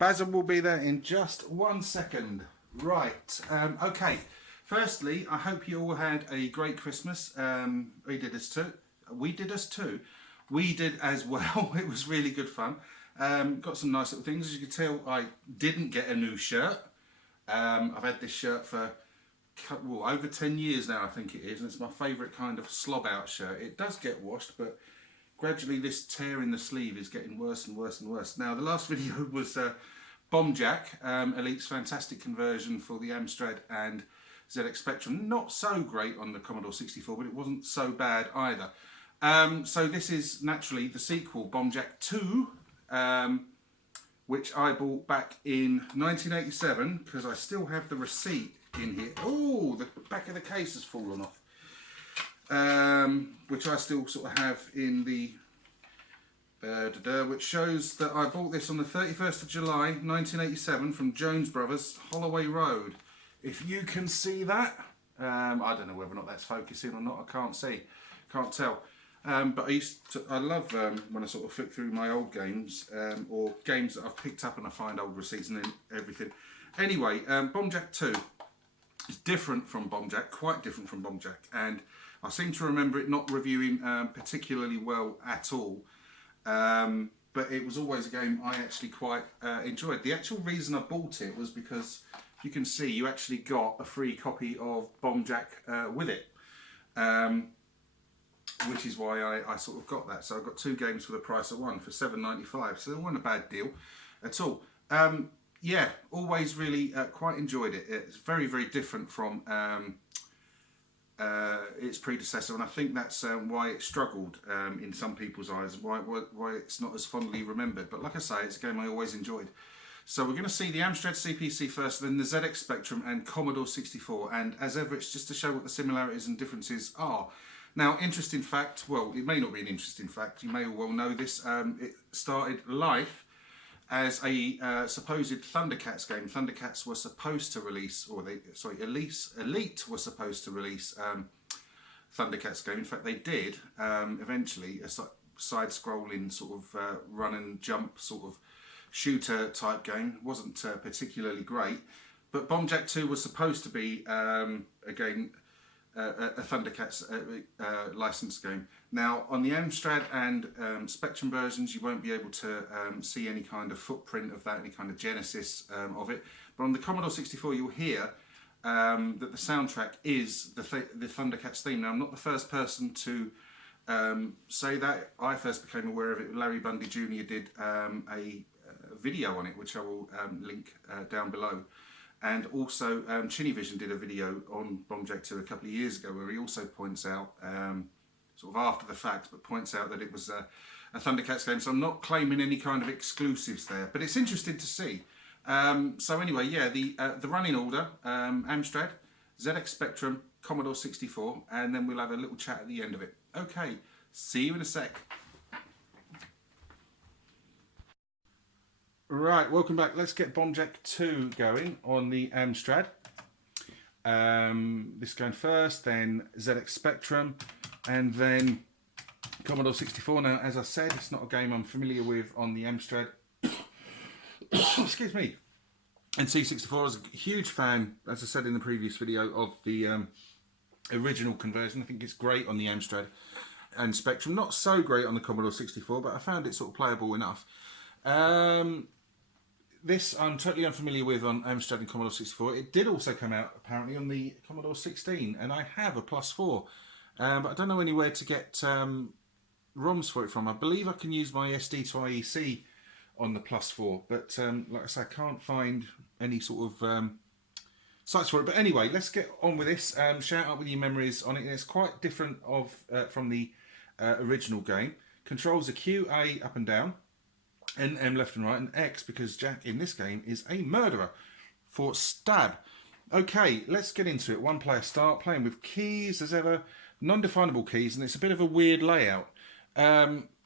Basil will be there in just 1 second. Right, okay. Firstly, I hope you all had a great Christmas. We did us too. We did as well. It was really good fun. Got some nice little things. As you can tell, I didn't get a new shirt. I've had this shirt for over 10 years now, I think it is, and it's my favourite kind of slob out shirt. It does get washed, but gradually this tear in the sleeve is getting worse and worse and worse. Now, the last video was Bomb Jack, Elite's fantastic conversion for the Amstrad and ZX Spectrum. Not so great on the Commodore 64, but it wasn't so bad either. So this is naturally the sequel, Bomb Jack 2, which I bought back in 1987, because I still have the receipt in here. Oh, the back of the case has fallen off. Which I still sort of have in the which shows that I bought this on the 31st of July 1987 from Jones Brothers, Holloway Road. If you can see that, I don't know whether or not that's focusing or not, I can't see, can't tell. But I love when I sort of flick through my old games, or games that I've picked up and I find old receipts and everything. Anyway, Bomb Jack 2 is different from Bomb Jack, quite different from Bomb Jack, and I seem to remember it not reviewing particularly well at all, but it was always a game I actually quite enjoyed. The actual reason I bought it was because you can see you actually got a free copy of Bomb Jack with it, which is why I sort of got that. So I got 2 games for the price of one for $7.95, so it wasn't a bad deal at all. Yeah, always really quite enjoyed it. It's very, very different from its predecessor, and I think that's why it struggled in some people's eyes, why it's not as fondly remembered. But like I say, it's a game I always enjoyed. So we're going to see the Amstrad CPC first, then the ZX Spectrum and Commodore 64, and as ever, it's just to show what the similarities and differences are. Now, interesting fact, well, it may not be an interesting fact, you may well know this, it started life as a supposed Thundercats game. Thundercats were supposed to release, or Elite were supposed to release Thundercats game. In fact, they did eventually, a side-scrolling sort of run and jump sort of shooter type game. Wasn't particularly great, but Bomb Jack 2 was supposed to be again a Thundercats licensed game. Now, on the Amstrad and Spectrum versions, you won't be able to see any kind of footprint of that, any kind of genesis of it. But on the Commodore 64, you'll hear that the soundtrack is the Thundercats theme. Now, I'm not the first person to say that. I first became aware of it. Larry Bundy Jr. did a video on it, which I will link down below. And also, Chinny Vision did a video on Bomb Jack 2 a couple of years ago, where he also points out, sort of after the fact, but points out that it was a Thundercats game. So I'm not claiming any kind of exclusives there, but it's interesting to see. So anyway, yeah, the running order, Amstrad, ZX Spectrum, Commodore 64, and then we'll have a little chat at the end of it. Okay, see you in a sec. Right, welcome back. Let's get Bomb Jack 2 going on the Amstrad. This going first, then ZX Spectrum, and then Commodore 64. Now, as I said, it's not a game I'm familiar with on the Amstrad. Excuse me. And C64, I was a huge fan, as I said in the previous video, of the original conversion. I think it's great on the Amstrad and Spectrum. Not so great on the Commodore 64, but I found it sort of playable enough. This I'm totally unfamiliar with on Amstrad and Commodore 64. It did also come out apparently on the Commodore 16, and I have a +4, but I don't know anywhere to get ROMs for it from. I believe I can use my SD to IEC on the +4, but like I say, I can't find any sort of sites for it. But anyway, let's get on with this. Shout out with your memories on it. And it's quite different from the original game. Controls are Q, A, up and down, and M left and right, and X because Jack in this game is a murderer for stab. Okay, let's get into it. One player start, playing with keys as ever, non-definable keys, and it's a bit of a weird layout.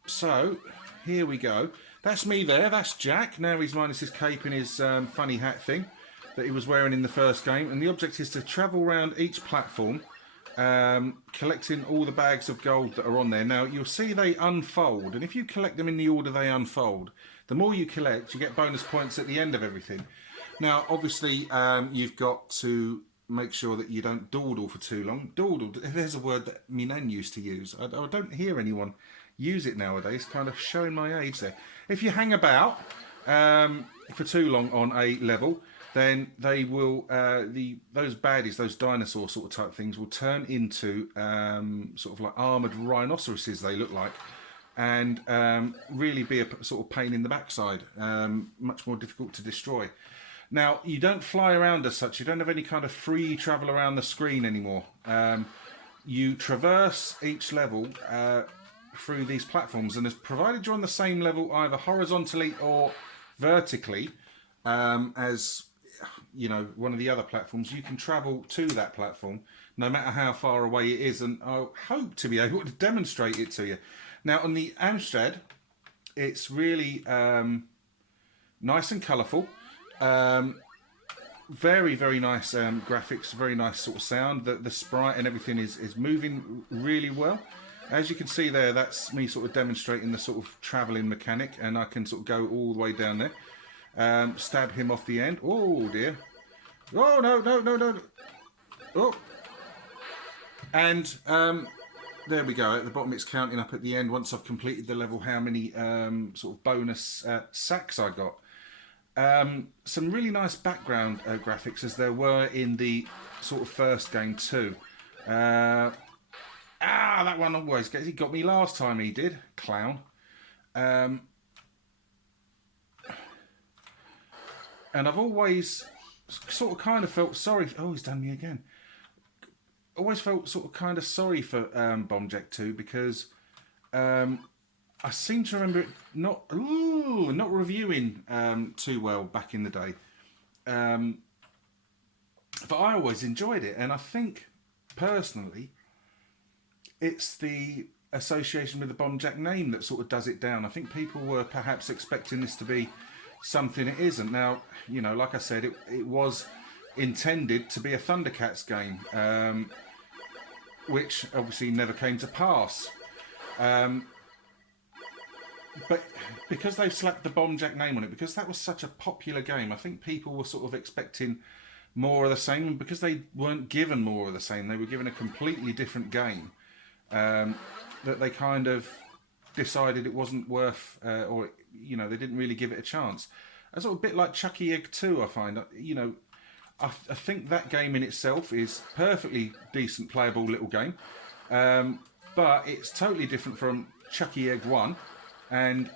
So here we go. That's me there, that's Jack. Now he's minus his cape and his funny hat thing that he was wearing in the first game, and the object is to travel around each platform collecting all the bags of gold that are on there. Now you'll see they unfold, and if you collect them in the order they unfold, the more you collect, you get bonus points at the end of everything. Now obviously you've got to make sure that you don't dawdle for too long. Dawdle, there's a word that my nan used to use. I don't hear anyone use it nowadays, kind of showing my age there. If you hang about for too long on a level, then they will those baddies, those dinosaur sort of type things, will turn into sort of like armoured rhinoceroses. They look like, and really be a sort of pain in the backside. Much more difficult to destroy. Now you don't fly around as such. You don't have any kind of free travel around the screen anymore. You traverse each level through these platforms, and as provided you're on the same level either horizontally or vertically, as you know, one of the other platforms, you can travel to that platform no matter how far away it is, and I hope to be able to demonstrate it to you. Now on the Amstrad, it's really nice and colourful, very nice graphics, very nice sort of sound. The sprite and everything is moving really well. As you can see there, that's me sort of demonstrating the sort of travelling mechanic, and I can sort of go all the way down there. Stab him off the end. Oh dear. Oh no. Oh. And there we go. At the bottom it's counting up at the end, once I've completed the level, how many sort of bonus sacks I got. Some really nice background graphics, as there were in the sort of first game too. That one always gets. He got me last time, he did. Clown. And I've always sort of kind of felt sorry. Oh, he's done me again. Always felt sort of kind of sorry for Bombjack 2, because I seem to remember it not reviewing too well back in the day. But I always enjoyed it, and I think personally it's the association with the Bombjack name that sort of does it down. I think people were perhaps expecting this to be something it isn't. Now, you know, like I said, it was intended to be a Thundercats game, which obviously never came to pass. But because they've slapped the Bombjack name on it, because that was such a popular game, I think people were sort of expecting more of the same. And because they weren't given more of the same, they were given a completely different game, that they kind of decided it wasn't worth, or you know, they didn't really give it a chance. A sort of bit like Chucky Egg 2, I find. You know, I think that game in itself is perfectly decent, playable little game, but it's totally different from Chucky Egg 1, and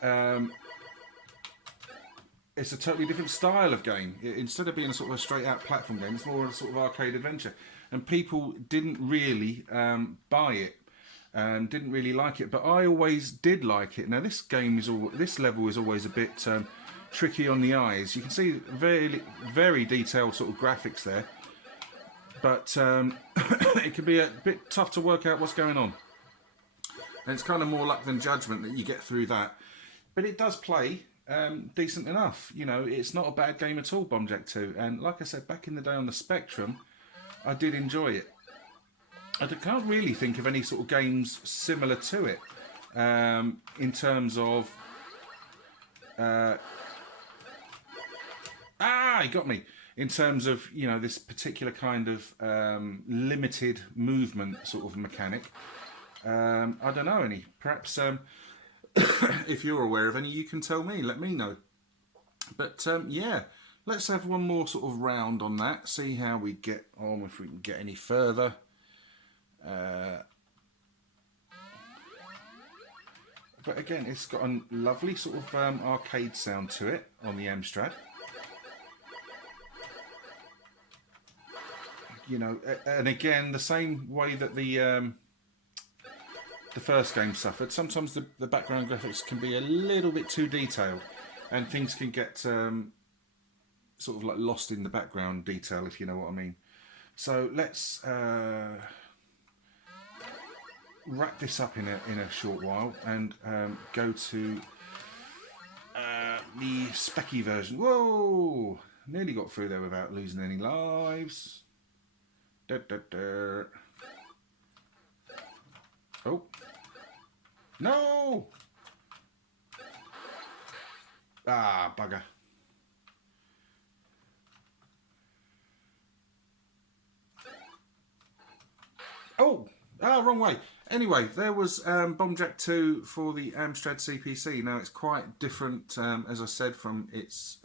it's a totally different style of game. Instead of being a sort of a straight out platform game, it's more of a sort of arcade adventure, and people didn't really buy it. Didn't really like it, but I always did like it. Now this level is always a bit tricky on the eyes. You can see very detailed sort of graphics there, but it can be a bit tough to work out what's going on. And it's kind of more luck than judgment that you get through that. But it does play decent enough. You know, it's not a bad game at all, Bombjack 2. And like I said, back in the day on the Spectrum, I did enjoy it. I can't really think of any sort of games similar to it in terms of... he got me. In terms of, you know, this particular kind of limited movement sort of mechanic. I don't know any. Perhaps if you're aware of any, you can tell me. Let me know. But yeah, let's have one more sort of round on that. See how we get on, if we can get any further. But again, it's got a lovely sort of arcade sound to it on the Amstrad. You know, and again, the same way that the first game suffered. Sometimes the background graphics can be a little bit too detailed, and things can get sort of like lost in the background detail, if you know what I mean. So let's wrap this up in a short while and go to the specky version. Whoa! Nearly got through there without losing any lives. Oh. No! Ah, bugger. Oh! Ah, wrong way. Anyway, there was Bomb Jack 2 for the Amstrad CPC. Now, it's quite different, as I said, from its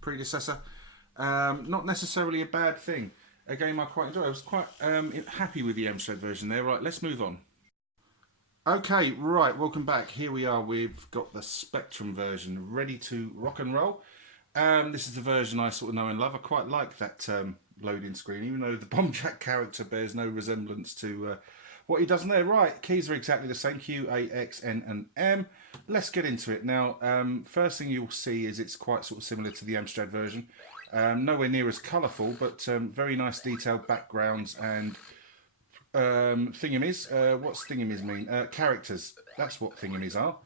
predecessor. Not necessarily a bad thing. A game I quite enjoy. I was quite happy with the Amstrad version there. Right, let's move on. Okay, right, welcome back. Here we are. We've got the Spectrum version ready to rock and roll. This is the version I sort of know and love. I quite like that loading screen, even though the Bomb Jack character bears no resemblance to what he does in there. Right, keys are exactly the same, Q, A, X, N and M. Let's get into it. Now, first thing you'll see is it's quite sort of similar to the Amstrad version. Nowhere near as colourful, but very nice detailed backgrounds and thingamies. What's thingamies mean? Characters. That's what thingamies are.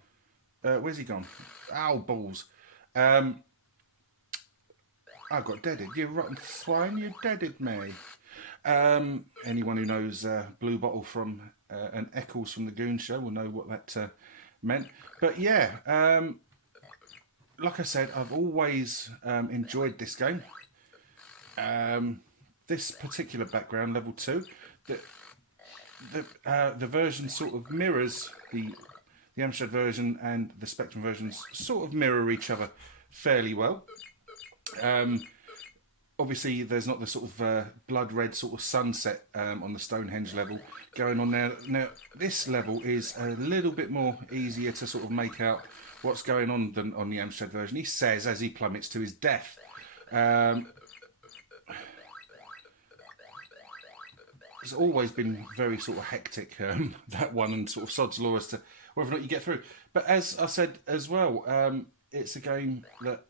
Where's he gone? Ow, balls. I got deaded. You rotten swine, you deaded me. Anyone who knows Blue Bottle from and Eccles from the Goon Show will know what that meant. But yeah, like I said, I've always enjoyed this game. This particular background, level 2, the version sort of mirrors the Amstrad version, and the Spectrum versions sort of mirror each other fairly well. Obviously, there's not the sort of blood red sort of sunset on the Stonehenge level going on there. Now, this level is a little bit more easier to sort of make out what's going on than on the Amstrad version. He says as he plummets to his death. It's always been very sort of hectic, that one, and sort of sod's law as to whether or not you get through. But as I said as well, it's a game that,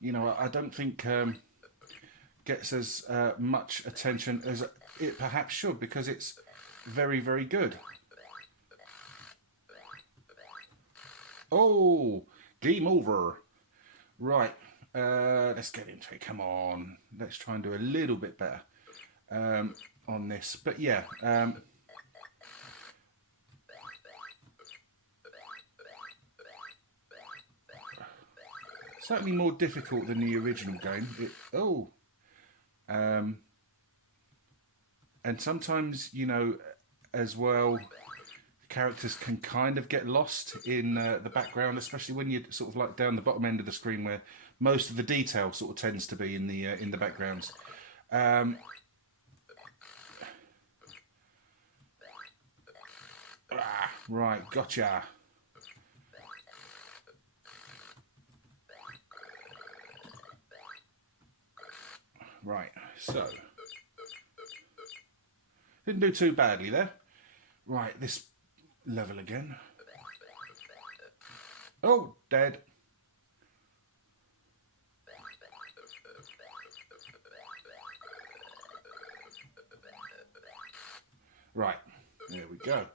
you know, I don't think gets as much attention as it perhaps should, because it's very, very good. Oh, game over. Right, let's get into it. Come on, let's try and do a little bit better on this. But yeah, certainly more difficult than the original game. And sometimes, you know, as well, characters can kind of get lost in the background, especially when you're sort of like down the bottom end of the screen, where most of the detail sort of tends to be in the backgrounds. Right, gotcha. Right, so didn't do too badly there. Right, this level again. Oh, dead. Right, there we go.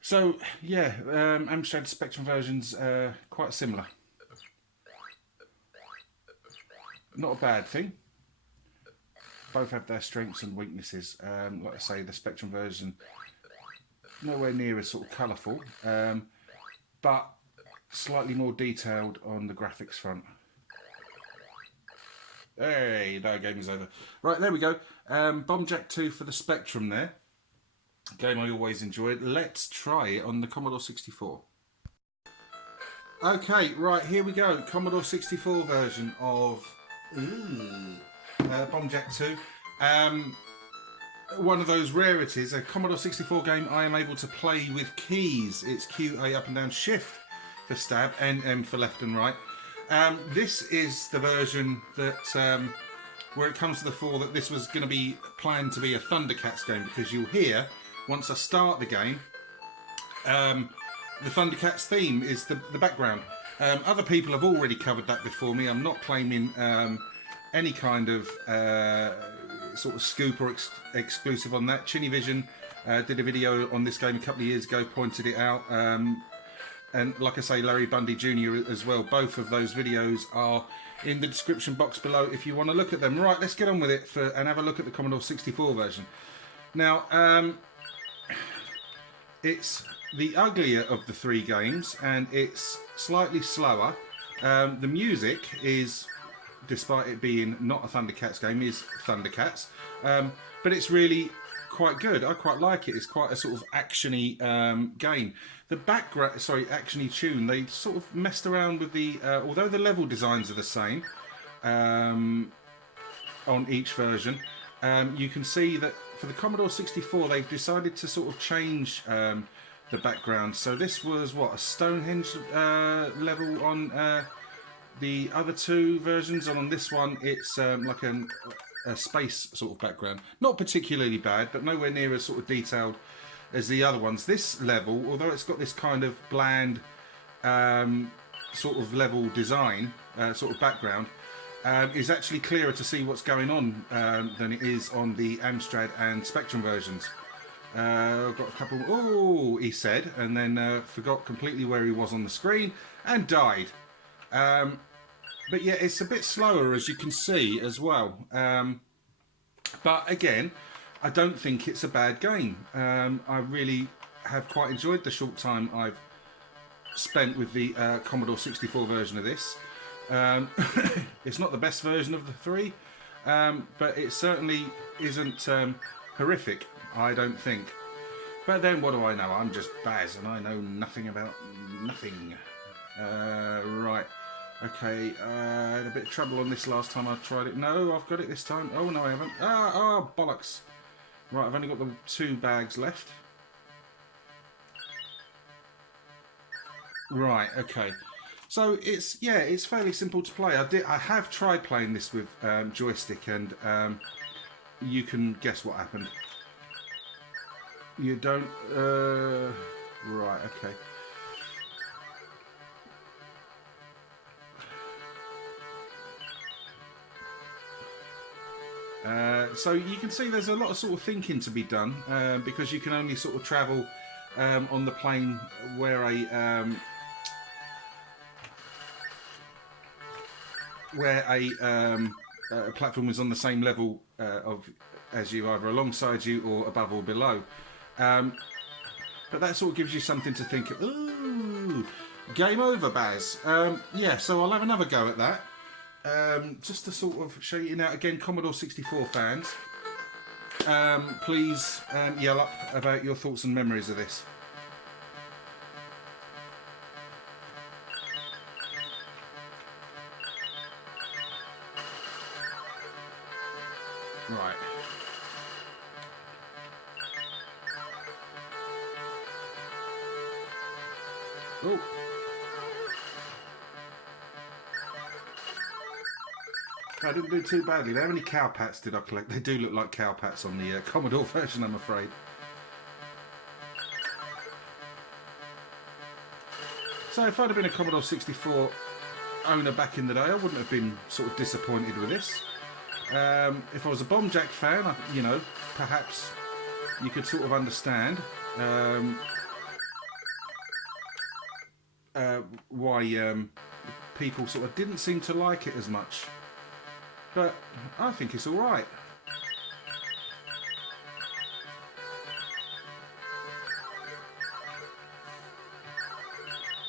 So, yeah, Amstrad Spectrum versions quite similar. Not a bad thing. Both have their strengths and weaknesses. Like I say, the Spectrum version, nowhere near as sort of colourful, but slightly more detailed on the graphics front. Hey, that game is over. Right, there we go. Bomb Jack 2 for the Spectrum there. Game I always enjoyed. Let's try it on the Commodore 64. Okay, right, here we go. Commodore 64 version of Bomb Jack 2. One of those rarities, a Commodore 64 game I am able to play with keys. It's Q, A, up and down, Shift for stab, and M for left and right. This is the version that, where it comes to the fore that this was going to be planned to be a Thundercats game, because you'll hear, once I start the game, the Thundercats theme is the background. Other people have already covered that before me. I'm not claiming any kind of sort of scoop or exclusive on that. Chinny Vision did a video on this game a couple of years ago, pointed it out. And like I say, Larry Bundy Jr. as well. Both of those videos are in the description box below if you want to look at them. Right, let's get on with it and have a look at the Commodore 64 version. Now, It's the uglier of the three games, and it's slightly slower. The music is, despite it being not a Thundercats game, is Thundercats, but it's really quite good. I quite like it. It's quite a sort of actiony game. The background, sorry, actiony tune. They sort of messed around with the, although the level designs are the same on each version. You can see that for the Commodore 64, they've decided to sort of change the background. So this was what, a Stonehenge level on the other two versions, and on this one it's like a space sort of background. Not particularly bad, but nowhere near as sort of detailed as the other ones. This level, although it's got this kind of bland sort of level design, sort of background, is actually clearer to see what's going on than it is on the Amstrad and Spectrum versions. I've got a couple. Oh, he said, and then forgot completely where he was on the screen and died. But yeah, it's a bit slower, as you can see as well. But again, I don't think it's a bad game. I really have quite enjoyed the short time I've spent with the Commodore 64 version of this. It's not the best version of the three, but it certainly isn't horrific, I don't think. But then what do I know? I'm just Baz and I know nothing about nothing. Right. Okay, I had a bit of trouble on this last time I tried it. No, I've got it this time. Oh, no, I haven't. Oh, bollocks. Right, I've only got the 2 bags left. Right, okay. So it's, yeah, it's fairly simple to play. I have tried playing this with joystick, and you can guess what happened. You don't... right, okay. So you can see there's a lot of sort of thinking to be done, because you can only sort of travel on the plane where a platform is on the same level as you, either alongside you or above or below. But that sort of gives you something to think of. Ooh, game over, Baz. Yeah, so I'll have another go at that. Just to sort of show you now, again, Commodore 64 fans, please yell up about your thoughts and memories of this. Right. Oh. I didn't do too badly. How many cowpats did I collect? They do look like cowpats on the Commodore version, I'm afraid. So if I'd have been a Commodore 64 owner back in the day, I wouldn't have been sort of disappointed with this. If I was a Bomb Jack fan, you know, perhaps you could sort of understand why people sort of didn't seem to like it as much. But I think it's all right.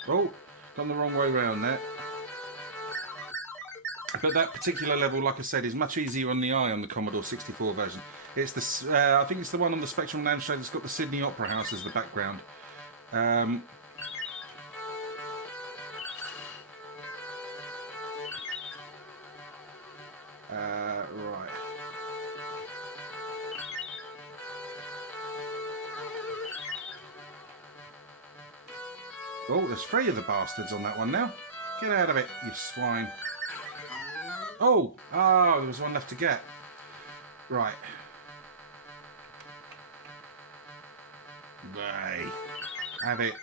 Oh, gone the wrong way round there. But that particular level, like I said, is much easier on the eye on the Commodore 64 version. It's the, I think it's the one on the Spectrum and Amstrad that's got the Sydney Opera House as the background. Right. Oh, there's 3 of the bastards on that one now. Get out of it, you swine. Oh, there was one left to get. Right. Bye. Have it.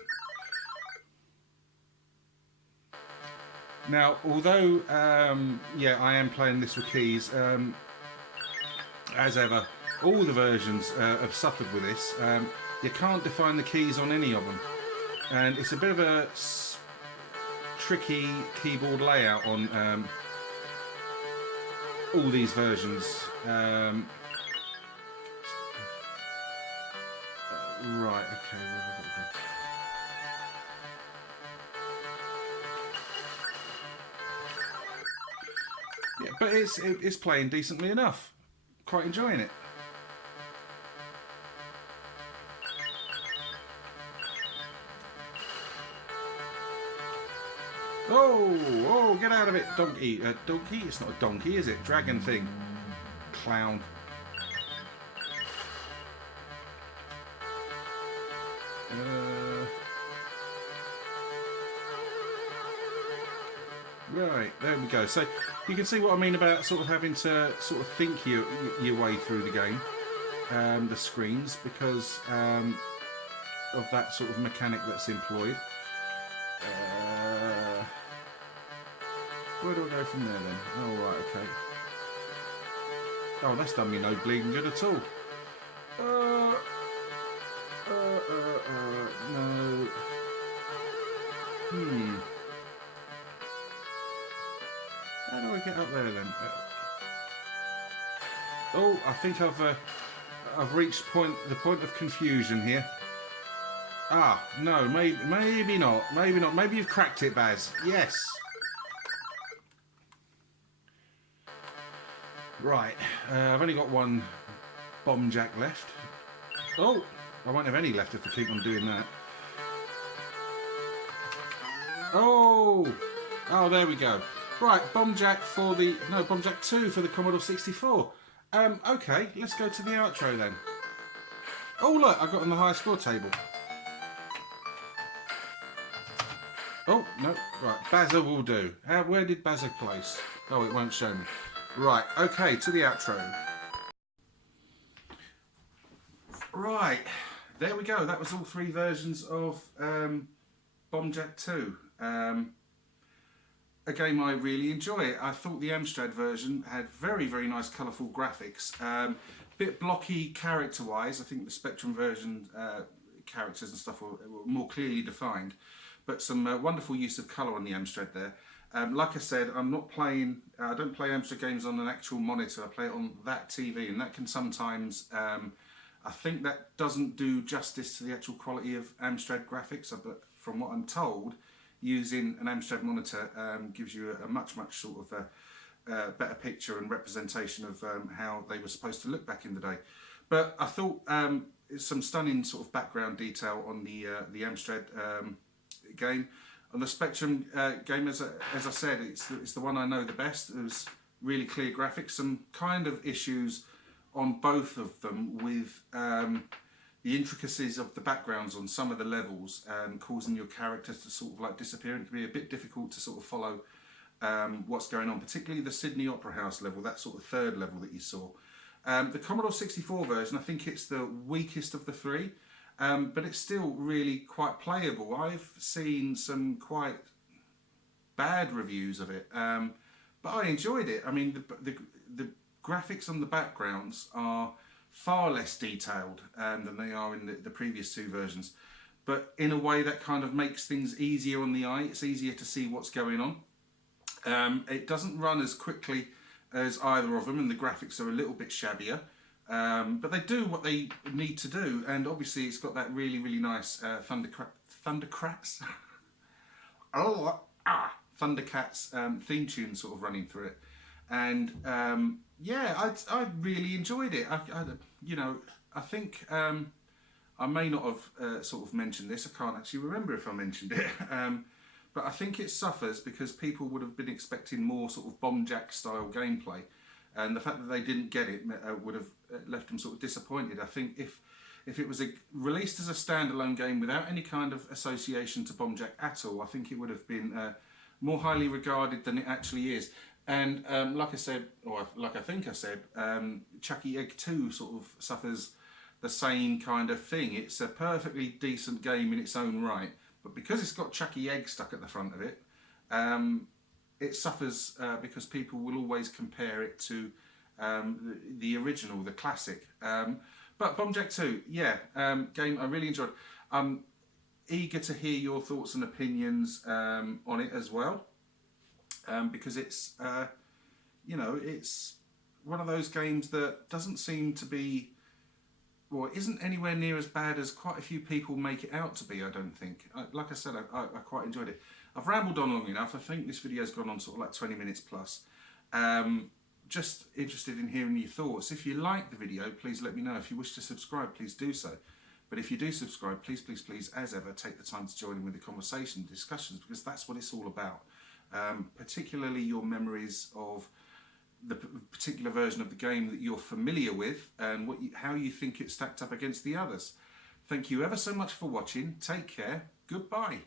Now, although, yeah, I am playing this with keys, as ever, all the versions have suffered with this. You can't define the keys on any of them. And it's a bit of a tricky keyboard layout on all these versions. Right, okay. Yeah, but it's playing decently enough. Quite enjoying it. Oh, get out of it, donkey. Donkey? It's not a donkey, is it? Dragon thing. Clown. Right, there we go. So you can see what I mean about sort of having to sort of think your way through the game, the screens, because of that sort of mechanic that's employed. Where do I go from there then? Oh, right, okay. Oh, that's done me no bleeding good at all. No. How do I get up there then? Oh, I think I've reached the point of confusion here. Ah, no, maybe not. Maybe not. Maybe you've cracked it, Baz. Yes. Right, I've only got one bomb jack left. Oh, I won't have any left if I keep on doing that. Oh, there we go. Right, bomb jack for the bomb jack 2 for the Commodore 64. Okay, let's go to the outro then. Oh look, I got on the high score table. Oh no, right, Bazza will do. Where did Bazza place? Oh, it won't show me. Right, okay, to the outro. Right, there we go. That was all 3 versions of Bomb Jack 2. A game I really enjoy. I thought the Amstrad version had very, very nice colourful graphics. Bit blocky character-wise. I think the Spectrum version characters and stuff were more clearly defined. But some wonderful use of colour on the Amstrad there. Like I said, I don't play Amstrad games on an actual monitor. I play it on that TV, and that can sometimes, I think that doesn't do justice to the actual quality of Amstrad graphics, but from what I'm told, using an Amstrad monitor gives you a much sort of better picture and representation of how they were supposed to look back in the day. But I thought some stunning sort of background detail on the Amstrad game. On the Spectrum game, as I said, it's the one I know the best. It was really clear graphics, some kind of issues on both of them with the intricacies of the backgrounds on some of the levels, causing your characters to sort of like disappear. It can be a bit difficult to sort of follow what's going on, particularly the Sydney Opera House level, that sort of 3rd level that you saw. The Commodore 64 version, I think it's the weakest of the 3. But it's still really quite playable. I've seen some quite bad reviews of it, but I enjoyed it. I mean, the graphics on the backgrounds are far less detailed than they are in the previous 2 versions, but in a way that kind of makes things easier on the eye. It's easier to see what's going on. It doesn't run as quickly as either of them, and the graphics are a little bit shabbier. But they do what they need to do, and obviously it's got that really nice Thundercats Thundercats theme tune sort of running through it, and yeah, I really enjoyed it. I think I may not have sort of mentioned this. I can't actually remember if I mentioned it, but I think it suffers because people would have been expecting more sort of Bomb Jack style gameplay. And the fact that they didn't get it would have left them sort of disappointed. I think if it was released as a standalone game without any kind of association to Bomb Jack at all, I think it would have been more highly regarded than it actually is. And like I said, or like I think I said, Chucky Egg 2 sort of suffers the same kind of thing. It's a perfectly decent game in its own right, but because it's got Chucky Egg stuck at the front of it, it suffers because people will always compare it to the original, the classic. But Bomb Jack 2, yeah, game I really enjoyed. I'm eager to hear your thoughts and opinions on it as well, because it's, it's one of those games that doesn't seem to be, well, isn't anywhere near as bad as quite a few people make it out to be, I don't think. Like I said, I quite enjoyed it. I've rambled on long enough. I think this video's gone on sort of like 20 minutes plus. Just interested in hearing your thoughts. If you like the video, please let me know. If you wish to subscribe, please do so. But if you do subscribe, please, please, please, as ever, take the time to join in with the conversation, discussions, because that's what it's all about. Particularly your memories of the particular version of the game that you're familiar with and how you think it stacked up against the others. Thank you ever so much for watching. Take care. Goodbye.